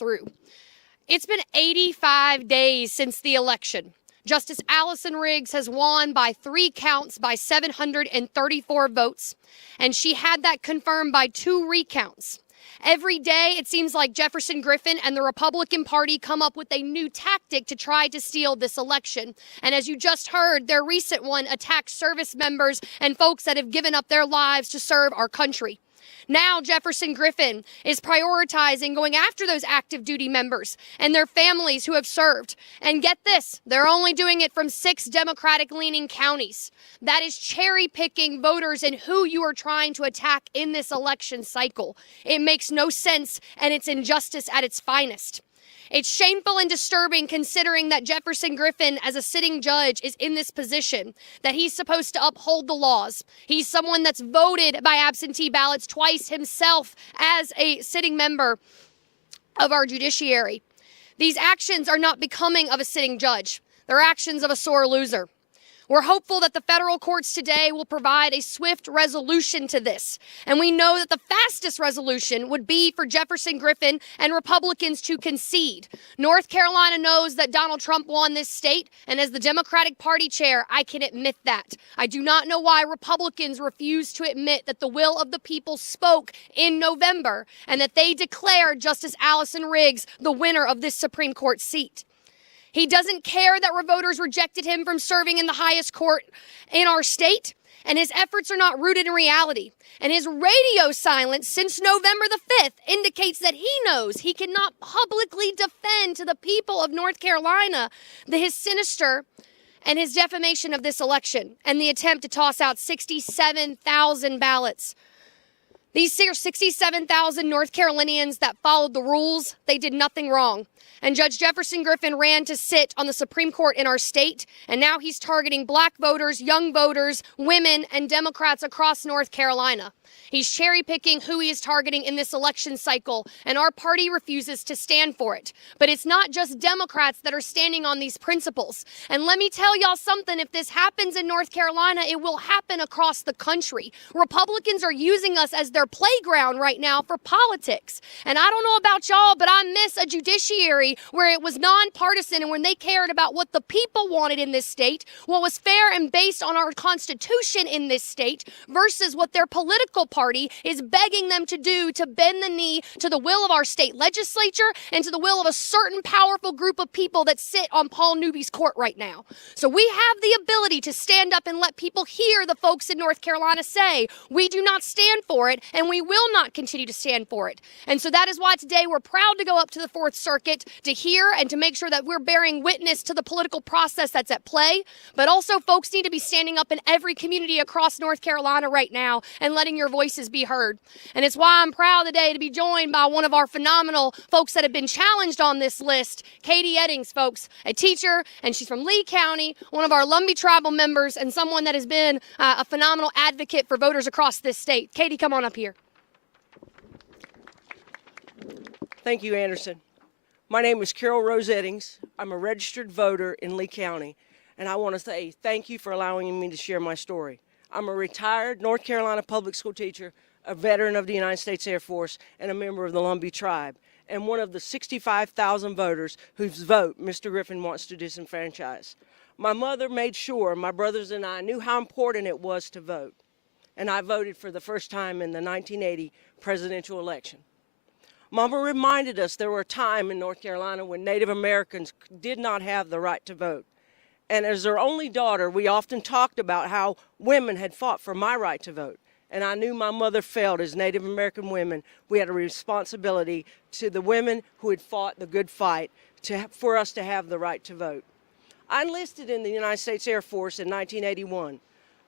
through. It's been 85 days since the election. Justice Allison Riggs has won by 3 counts by 734 votes, and she had that confirmed by 2 recounts. Every day, it seems like Jefferson Griffin and the Republican Party come up with a new tactic to try to steal this election. And as you just heard, their recent one attacked service members and folks that have given up their lives to serve our country. Now Jefferson Griffin is prioritizing going after those active duty members and their families who have served. And get this, they're only doing it from 6 Democratic-leaning counties. That is cherry-picking voters and who you are trying to attack in this election cycle. It makes no sense, and it's injustice at its finest. It's shameful and disturbing considering that Jefferson Griffin, as a sitting judge, is in this position, that he's supposed to uphold the laws. He's someone that's voted by absentee ballots twice himself as a sitting member of our judiciary. These actions are not becoming of a sitting judge. They're actions of a sore loser. We're hopeful that the federal courts today will provide a swift resolution to this. And we know that the fastest resolution would be for Jefferson Griffin and Republicans to concede. North Carolina knows that Donald Trump won this state, and as the Democratic Party chair, I can admit that. I do not know why Republicans refuse to admit that the will of the people spoke in November and that they declared Justice Allison Riggs the winner of this Supreme Court seat. He doesn't care that voters rejected him from serving in the highest court in our state, and his efforts are not rooted in reality. And his radio silence since November the 5th indicates that he knows he cannot publicly defend to the people of North Carolina his sinister and his defamation of this election and the attempt to toss out 67,000 ballots. These 67,000 North Carolinians that followed the rules, they did nothing wrong. And Judge Jefferson Griffin ran to sit on the Supreme Court in our state, and now he's targeting black voters, young voters, women, and Democrats across North Carolina. He's cherry-picking who he is targeting in this election cycle, and our party refuses to stand for it. But it's not just Democrats that are standing on these principles. And let me tell y'all something, if this happens in North Carolina, it will happen across the country. Republicans are using us as their playground right now for politics. And I don't know about y'all, but I miss a judiciary where it was nonpartisan and when they cared about what the people wanted in this state, what was fair and based on our Constitution in this state versus what their political party is begging them to do to bend the knee to the will of our state legislature and to the will of a certain powerful group of people that sit on Paul Newby's court right now. So we have the ability to stand up and let people hear the folks in North Carolina say, we do not stand for it and we will not continue to stand for it. And so that is why today we're proud to go up to the 4th Circuit to hear and to make sure that we're bearing witness to the political process that's at play. But also folks need to be standing up in every community across North Carolina right now and letting your voices be heard. And it's why I'm proud today to be joined by one of our phenomenal folks that have been challenged on this list, Katie Eddings, folks, a teacher, and she's from Lee County, one of our Lumbee tribal members, and someone that has been a phenomenal advocate for voters across this state. Katie, come on up here. Thank you, Anderson. My name is Carol Rose Eddings. I'm a registered voter in Lee County, and I want to say thank you for allowing me to share my story. I'm a retired North Carolina public school teacher, a veteran of the United States Air Force, and a member of the Lumbee tribe, and one of the 65,000 voters whose vote Mr. Griffin wants to disenfranchise. My mother made sure my brothers and I knew how important it was to vote, and I voted for the first time in the 1980 presidential election. Mama reminded us there were a time in North Carolina when Native Americans did not have the right to vote. And as her only daughter, we often talked about how women had fought for my right to vote. And I knew my mother felt as Native American women, we had a responsibility to the women who had fought the good fight for us to have the right to vote. I enlisted in the United States Air Force in 1981.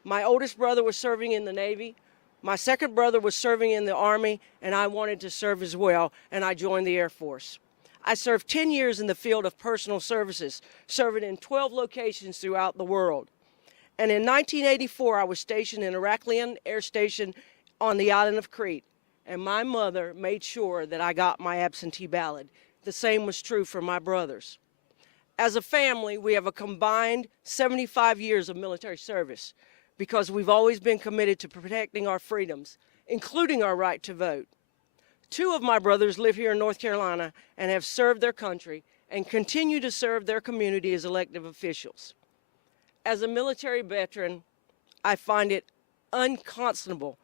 My oldest brother was serving in the Navy. My second brother was serving in the Army, and I wanted to serve as well, and I joined the Air Force. I served 10 years in the field of personal services, serving in 12 locations throughout the world. And in 1984, I was stationed in Heraklion Air Station on the island of Crete, and my mother made sure that I got my absentee ballot. The same was true for my brothers. As a family, we have a combined 75 years of military service because we've always been committed to protecting our freedoms, including our right to vote. Two of my brothers live here in North Carolina and have served their country and continue to serve their community as elected officials. As a military veteran, I find it unconscionable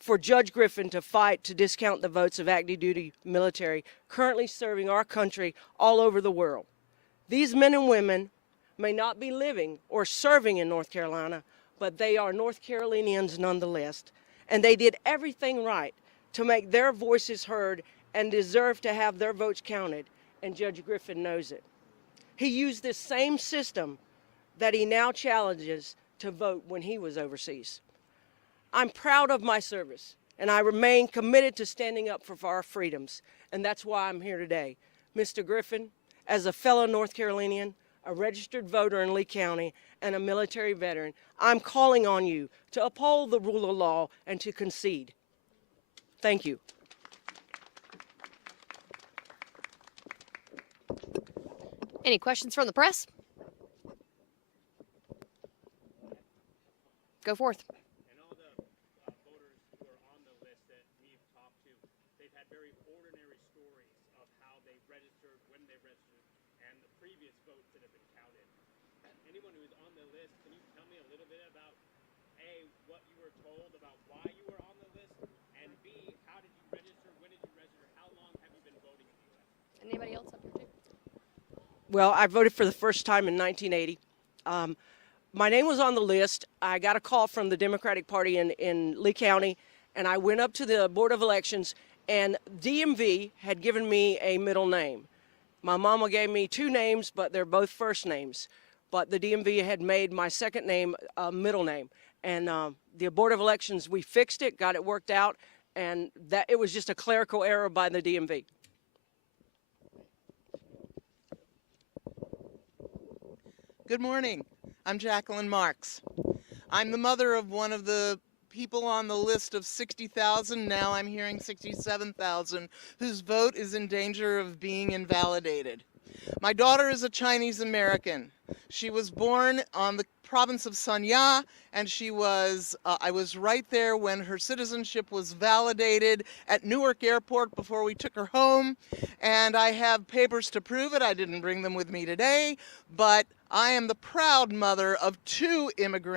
for Judge Griffin to fight to discount the votes of active duty military currently serving our country all over the world. These men and women may not be living or serving in North Carolina, but they are North Carolinians nonetheless, and they did everything right to make their voices heard and deserve to have their votes counted, and Judge Griffin knows it. He used this same system that he now challenges to vote when he was overseas. I'm proud of my service, and I remain committed to standing up for our freedoms, and that's why I'm here today. Mr. Griffin, as a fellow North Carolinian, a registered voter in Lee County, and a military veteran, I'm calling on you to uphold the rule of law and to concede. Thank you. Any questions from the press? Go forth. And all the voters who are on the list that we've talked to, they've had very ordinary stories of how they registered, when they registered, and the previous votes that have been counted. Anyone who's on the list, can you tell me a little bit about, A, what you were told about why you were on the list, and B, how did you register, when did you register, how long have you been voting in the U.S.? Anybody else up here too? Well, I voted for the first time in 1980. My name was on the list. I got a call from the Democratic Party in Lee County, and I went up to the Board of Elections, and DMV had given me a middle name. My mama gave me two names, but they're both first names. But the DMV had made my second name a middle name. And the Board of Elections, we fixed it, got it worked out, and that it was just a clerical error by the DMV. Good morning. I'm Jacqueline Marks. I'm the mother of one of the people on the list of 60,000, now I'm hearing 67,000, whose vote is in danger of being invalidated. My daughter is a Chinese American. She was born on the province of Sanya, and I was right there when her citizenship was validated at Newark Airport before we took her home, and I have papers to prove it. I didn't bring them with me today, but I am the proud mother of two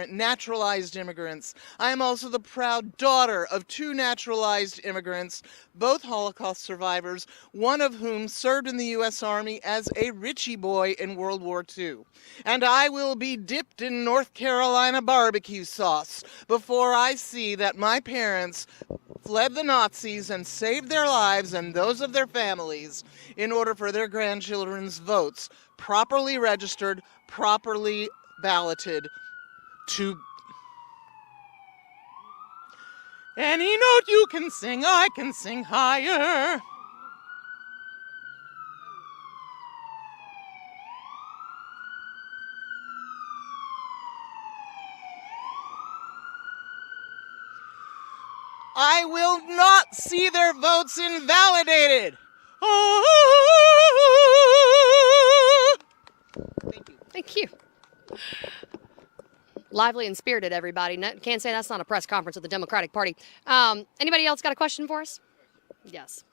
naturalized immigrants. I am also the proud daughter of two naturalized immigrants, both Holocaust survivors, one of whom served in the U.S. Army as a Richie boy in World War II. And I will be dipped in North Carolina barbecue sauce before I see that my parents fled the Nazis and saved their lives and those of their families in order for their grandchildren's votes properly registered, properly balloted to... Any note you can sing, I can sing higher. I will not see their votes invalidated. Thank you. Thank you. Lively and spirited, everybody. Can't say that's not a press conference with the Democratic Party. Anybody else got a question for us? Yes.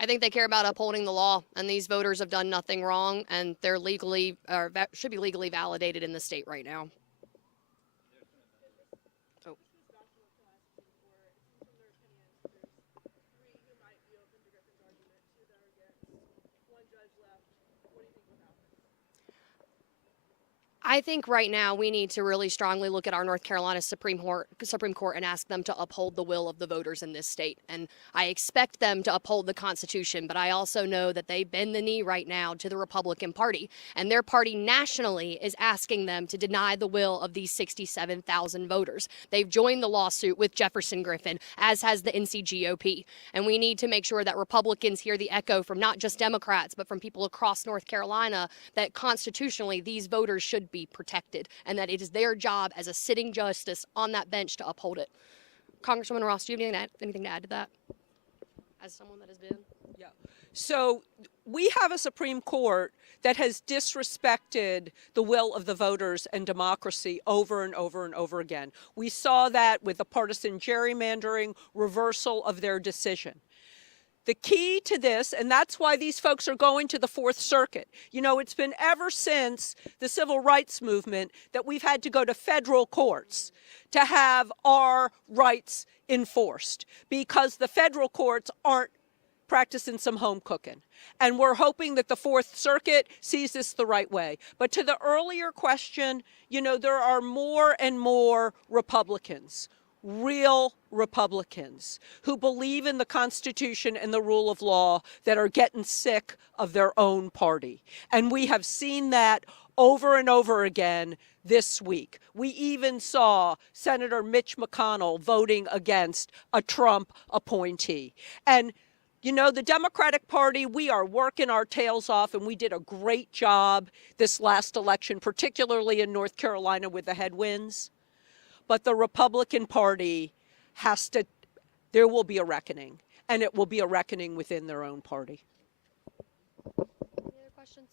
I think they care about upholding the law, and these voters have done nothing wrong, and they're legally, or should be legally validated in the state right now. Oh. I think right now we need to really strongly look at our North Carolina Supreme Court and ask them to uphold the will of the voters in this state. And I expect them to uphold the Constitution, but I also know that they bend the knee right now to the Republican Party. And their party nationally is asking them to deny the will of these 67,000 voters. They've joined the lawsuit with Jefferson Griffin, as has the NCGOP. And we need to make sure that Republicans hear the echo from not just Democrats, but from people across North Carolina, that constitutionally these voters should be protected, and that it is their job as a sitting justice on that bench to uphold it. Congresswoman Ross, do you have anything to add to that? As someone that has been? Yeah. So we have a Supreme Court that has disrespected the will of the voters and democracy over and over and over again. We saw that with the partisan gerrymandering reversal of their decision. The key to this, and that's why these folks are going to the Fourth Circuit. You know, it's been ever since the civil rights movement that we've had to go to federal courts to have our rights enforced because the federal courts aren't practicing some home cooking. And we're hoping that the Fourth Circuit sees this the right way. But to the earlier question, you know, there are more and more Republicans, real Republicans, who believe in the Constitution and the rule of law that are getting sick of their own party. And we have seen that over and over again this week. We even saw Senator Mitch McConnell voting against a Trump appointee. And you know, the Democratic Party, we are working our tails off, and we did a great job this last election, particularly in North Carolina with the headwinds. But the Republican Party there will be a reckoning, and it will be a reckoning within their own party. Any other questions?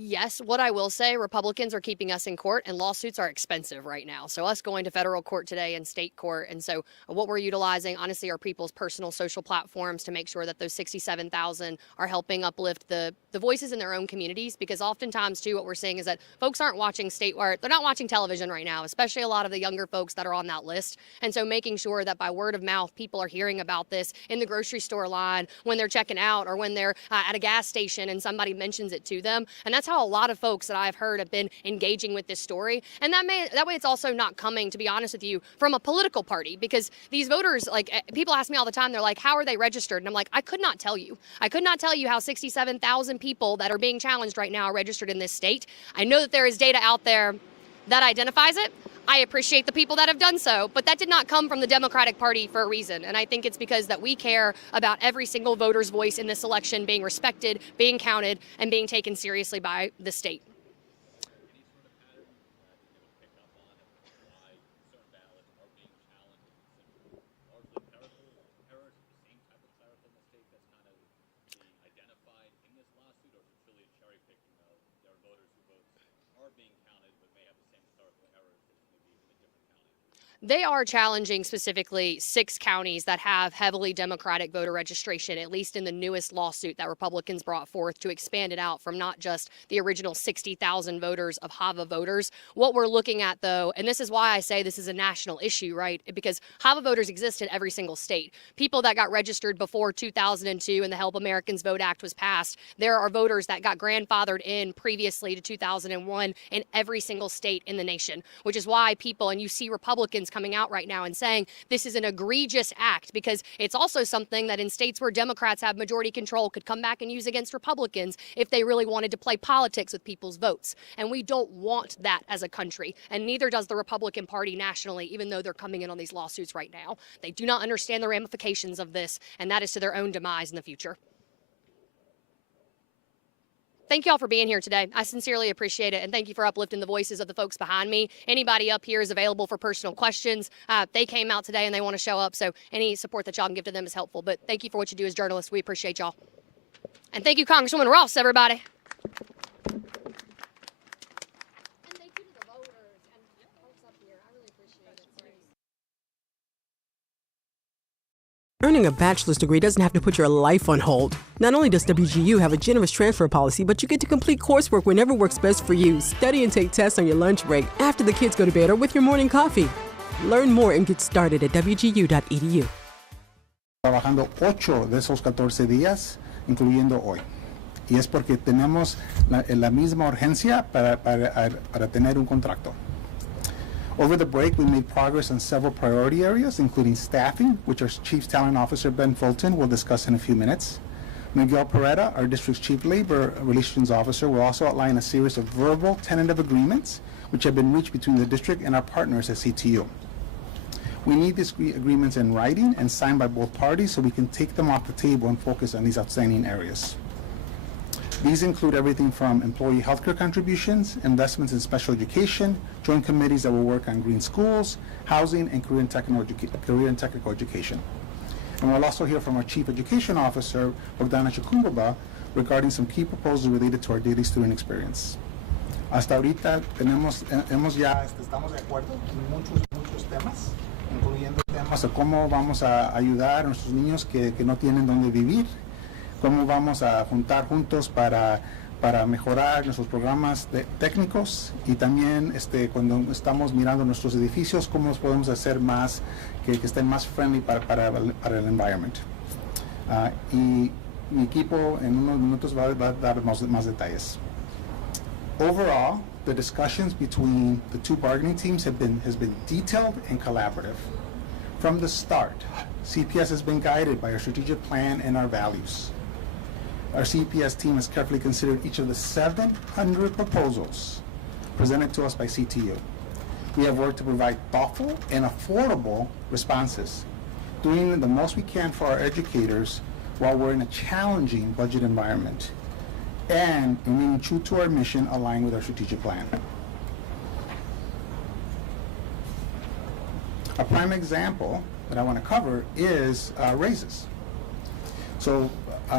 Yes, what I will say, Republicans are keeping us in court, and lawsuits are expensive right now. So us going to federal court today and state court, and so what we're utilizing, honestly, are people's personal social platforms to make sure that those 67,000 are helping uplift the voices in their own communities, because oftentimes, too, what we're seeing is that folks aren't watching they're not watching television right now, especially a lot of the younger folks that are on that list. And so making sure that by word of mouth, people are hearing about this in the grocery store line, when they're checking out, or when they're at a gas station and somebody mentions it to them. And that's how a lot of folks that I've heard have been engaging with this story. And that way it's also not coming, to be honest with you, from a political party, because these voters, like, people ask me all the time, they're like, how are they registered? And I'm like, I could not tell you. I could not tell you how 67,000 people that are being challenged right now are registered in this state. I know that there is data out there that identifies it. I appreciate the people that have done so, but that did not come from the Democratic Party for a reason. And I think it's because that we care about every single voter's voice in this election being respected, being counted, and being taken seriously by the state. They are challenging specifically 6 counties that have heavily Democratic voter registration, at least in the newest lawsuit that Republicans brought forth to expand it out from not just the original 60,000 voters of HAVA voters. What we're looking at, though, and this is why I say this is a national issue, right? Because HAVA voters exist in every single state. People that got registered before 2002 and the Help Americans Vote Act was passed, there are voters that got grandfathered in previously to 2001 in every single state in the nation, which is why people, and you see Republicans coming out right now and saying this is an egregious act, because it's also something that in states where Democrats have majority control could come back and use against Republicans if they really wanted to play politics with people's votes. And we don't want that as a country, and neither does the Republican Party nationally, even though they're coming in on these lawsuits right now. They do not understand the ramifications of this, and that is to their own demise in the future. Thank you all for being here today. I sincerely appreciate it, and thank you for uplifting the voices of the folks behind me. Anybody up here is available for personal questions. They came out today and they want to show up, so any support that y'all can give to them is helpful. But thank you for what you do as journalists. We appreciate y'all. And thank you, Congresswoman Ross, everybody. And thank you to the voters and folks up here. I really appreciate it. Earning a bachelor's degree doesn't have to put your life on hold. Not only does WGU have a generous transfer policy, but you get to complete coursework whenever works best for you. Study and take tests on your lunch break, after the kids go to bed, or with your morning coffee. Learn more and get started at wgu.edu. Trabajando 8 de esos 14 días, incluyendo hoy. Y es porque tenemos la misma urgencia para tener un contrato. Over the break, we made progress on several priority areas, including staffing, which our Chief Talent Officer, Ben Fulton, will discuss in a few minutes. Miguel Peretta, our District's Chief Labor Relations Officer, will also outline a series of verbal tentative agreements which have been reached between the district and our partners at CTU. We need these agreements in writing and signed by both parties so we can take them off the table and focus on these outstanding areas. These include everything from employee healthcare contributions, investments in special education, joint committees that will work on green schools, housing, and career and technical education. And we'll also hear from our Chief Education Officer, Bogdana Chukumbaba, regarding some key proposals related to our daily student experience. Hasta ahorita estamos de acuerdo en muchos temas, incluyendo temas de cómo vamos a ayudar a nuestros niños que no tienen dónde vivir, cómo vamos a juntar juntos para mejorar nuestros programas técnicos y también cuando estamos mirando nuestros edificios, cómo los podemos hacer más, que estén más friendly para el environment. Y mi equipo en unos minutos va a dar más detalles. Overall, the discussions between the two bargaining teams has been detailed and collaborative. From the start, CPS has been guided by our strategic plan and our values. Our CPS team has carefully considered each of the 700 proposals presented to us by CTU. We have worked to provide thoughtful and affordable responses, doing the most we can for our educators while we're in a challenging budget environment, and remaining true to our mission aligned with our strategic plan. A prime example that I want to cover is raises. So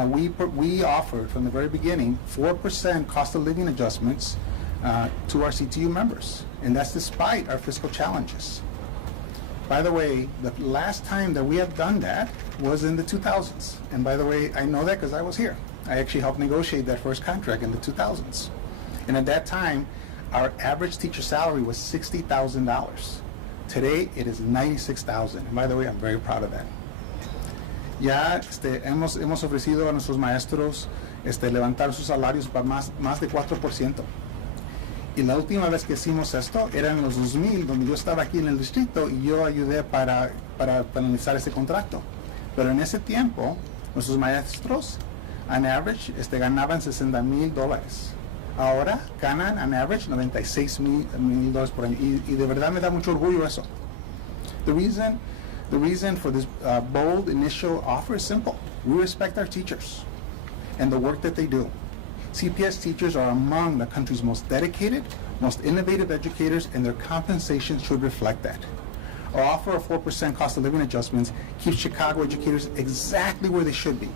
we offered from the very beginning 4% cost of living adjustments to our CTU members, and that's despite our fiscal challenges. By the way, the last time that we have done that was in the 2000s. And by the way, I know that because I was here. I actually helped negotiate that first contract in the 2000s. And at that time, our average teacher salary was $60,000. Today, it is $96,000. And by the way, I'm very proud of that. Ya hemos ofrecido a nuestros maestros levantar sus salarios para más de 4%. Y la última vez que hicimos esto era en los 2000, donde yo estaba aquí en el distrito y yo ayudé para finalizar ese contrato. Pero en ese tiempo, nuestros maestros, on average, ganaban $60,000. Ahora ganan, on average, $96,000 por año. Y de verdad me da mucho orgullo eso. The reason for this bold initial offer is simple. We respect our teachers and the work that they do. CPS teachers are among the country's most dedicated, most innovative educators, and their compensation should reflect that. Our offer of 4% cost of living adjustments keeps Chicago educators exactly where they should be.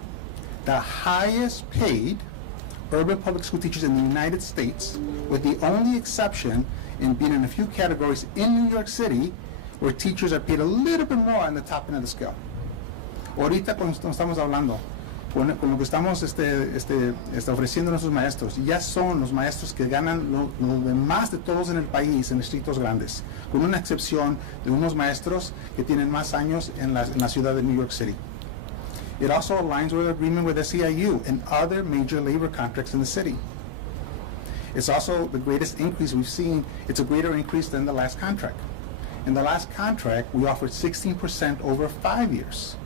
The highest paid urban public school teachers in the United States, with the only exception in being in a few categories in New York City, where teachers are paid a little bit more on the top end of the scale. Ahorita cuando estamos hablando, con lo que estamos ofreciendo a nuestros maestros, ya son los maestros que ganan lo demás de todos en el país, en distritos grandes, con una excepción de unos maestros que tienen más años en la ciudad de New York City. It also aligns with our agreement with SEIU and other major labor contracts in the city. It's also the greatest increase we've seen. It's a greater increase than the last contract. In the last contract, we offered 16% over 5 years.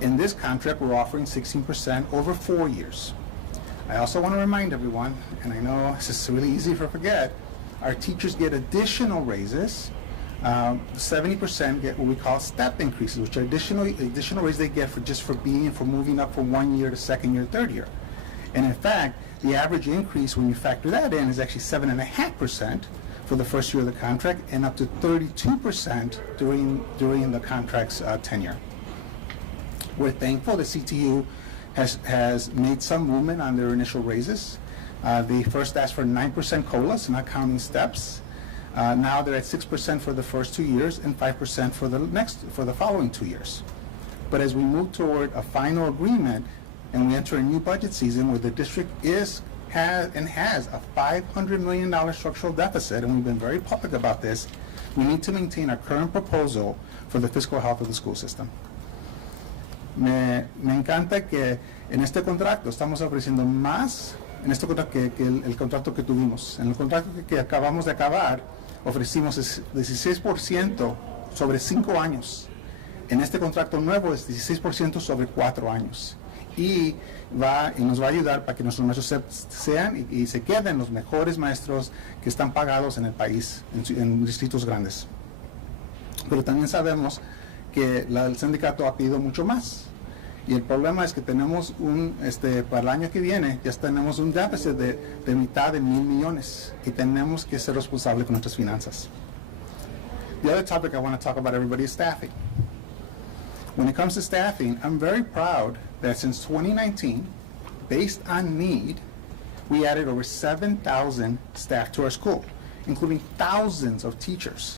In this contract, we're offering 16% over 4 years. I also want to remind everyone, and I know this is really easy to forget, our teachers get additional raises. 70% get what we call step increases, which are additional raises they get for moving up from 1 year to second year, third year. And in fact, the average increase when you factor that in is actually 7.5% for the first year of the contract, and up to 32% during the contract's tenure. We're thankful that CTU has made some movement on their initial raises. They first asked for 9% COLAs, not counting steps. Now they're at 6% for the first 2 years and 5% for the following 2 years. But as we move toward a final agreement and we enter a new budget season where the district has a $500 million structural deficit, and we've been very public about this, we need to maintain our current proposal for the fiscal health of the school system. Me encanta que en este contrato estamos ofreciendo más en este contrato que el contrato que tuvimos. En el contrato que acabamos de acabar, ofrecimos 16% sobre 5 años. En este contrato nuevo es 16% sobre 4 años. Y nos va a ayudar para que nuestros maestros sean y se queden los mejores maestros que están pagados en el país, en distritos grandes. Pero también sabemos que el sindicato ha pedido mucho más. Y el problema es que tenemos para el año que viene, ya tenemos un déficit de mitad de $1,000 millones y tenemos que ser responsables con nuestras finanzas. The other topic I want to talk about, everybody, is staffing. When it comes to staffing, I'm very proud that since 2019, based on need, we added over 7,000 staff to our school, including thousands of teachers.